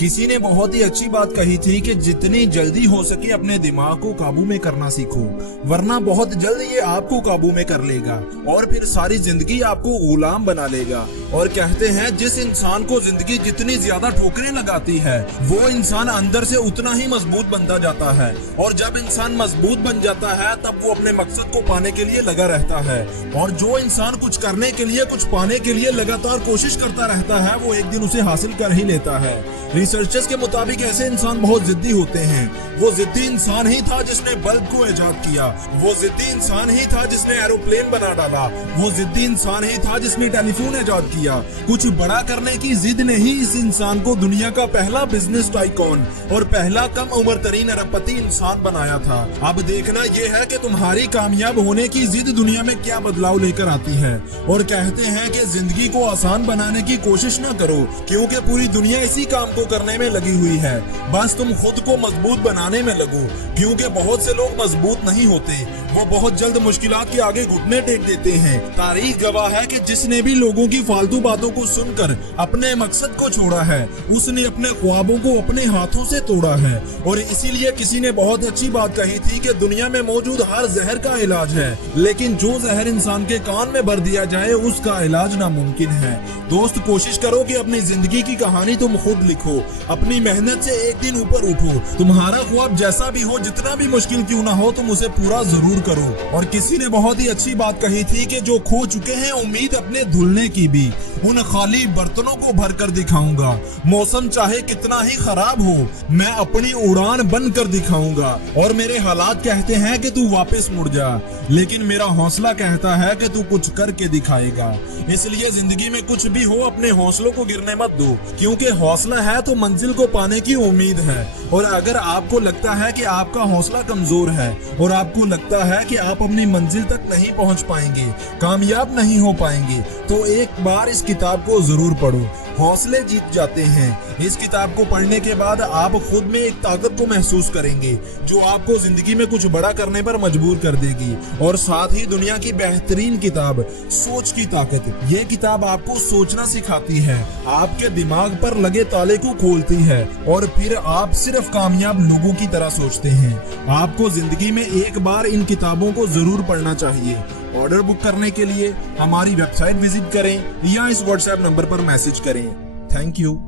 किसी ने बहुत ही अच्छी बात कही थी कि जितनी जल्दी हो सके अपने दिमाग को काबू में करना सीखो, वरना बहुत जल्द ये आपको काबू में कर लेगा और फिर सारी जिंदगी आपको गुलाम बना लेगा। और कहते हैं जिस इंसान को जिंदगी जितनी ज्यादा ठोकरें लगाती है वो इंसान अंदर से उतना ही मजबूत बनता जाता है, और जब इंसान मजबूत बन जाता है तब वो अपने मकसद को पाने के लिए लगा रहता है। और जो इंसान कुछ करने के लिए, कुछ पाने के लिए लगातार कोशिश करता रहता है वो एक दिन उसे हासिल कर ही लेता है। रिसर्चर्स के मुताबिक ऐसे इंसान बहुत जिद्दी होते हैं। वो जिद्दी इंसान ही था जिसने बल्ब को इजाद किया, वो जिद्दी इंसान ही था जिसने एरोप्लेन बना डाला, वो जिद्दी इंसान ही था जिसने टेलीफोन इजाद किया। कुछ बड़ा करने की जिद ने ही इस इंसान को दुनिया का पहला बिजनेस टाइकॉन और पहला कम उम्र तरीन अरबपति इंसान बनाया था। अब देखना ये है कि तुम्हारी कामयाब होने की जिद दुनिया में क्या बदलाव लेकर आती है। और कहते हैं कि जिंदगी को आसान बनाने की कोशिश न करो, क्योंकि पूरी दुनिया इसी काम को करने में लगी हुई है। बस तुम खुद को मजबूत बनाने में लगो, क्योंकि बहुत से लोग मजबूत नहीं होते, वो बहुत जल्द मुश्किलात के आगे घुटने टेक देते हैं। तारीख गवाह है कि जिसने भी लोगों की फालतू बातों को सुनकर अपने मकसद को छोड़ा है उसने अपने ख्वाबों को अपने हाथों से तोड़ा है। और इसीलिए किसी ने बहुत अच्छी बात कही थी कि दुनिया में मौजूद हर जहर का इलाज है, लेकिन जो जहर इंसान के कान में भर दिया जाए उसका इलाज नामुमकिन है। दोस्त, कोशिश करो कि अपनी जिंदगी की कहानी तुम खुद लिखो, अपनी मेहनत से एक दिन ऊपर उठो। तुम्हारा ख्वाब जैसा भी हो, जितना भी मुश्किल क्यों ना हो, तुम उसे पूरा जरूर करो। और किसी ने बहुत ही अच्छी बात कही थी कि जो खो चुके हैं उम्मीद अपने धुलने की भी, उन खाली बर्तनों को भर कर दिखाऊंगा। मौसम चाहे कितना ही खराब हो, मैं अपनी उड़ान बन कर दिखाऊंगा। और मेरे हालात कहते हैं कि तू वापस मुड़ जा, लेकिन मेरा हौसला कहता है कि तू कुछ करके दिखाएगा। इसलिए जिंदगी में कुछ भी हो, अपने हौसलों को गिरने मत दो, क्योंकि हौसला है तो मंजिल को पाने की उम्मीद है। और अगर आपको लगता है कि आपका हौसला कमजोर है और आपको लगता है कि आप अपनी मंजिल तक नहीं पहुंच पाएंगे, कामयाब नहीं हो पाएंगे, तो एक बार इस किताब को जरूर पढ़ो। हौसले जीत जाते हैं। इस किताब को पढ़ने के बाद आप खुद में एक ताकत को महसूस करेंगे जो आपको जिंदगी में कुछ बड़ा करने पर मजबूर कर देगी। और साथ ही दुनिया की बेहतरीन किताब सोच की ताकत, ये किताब आपको सोचना सिखाती है, आपके दिमाग पर लगे ताले को खोलती है और फिर आप सिर्फ कामयाब लोगों की तरह सोचते हैं। आपको जिंदगी में एक बार इन किताबों को जरूर पढ़ना चाहिए। ऑर्डर बुक करने के लिए हमारी वेबसाइट विजिट करें या इस व्हाट्सएप नंबर पर मैसेज करें। Thank you.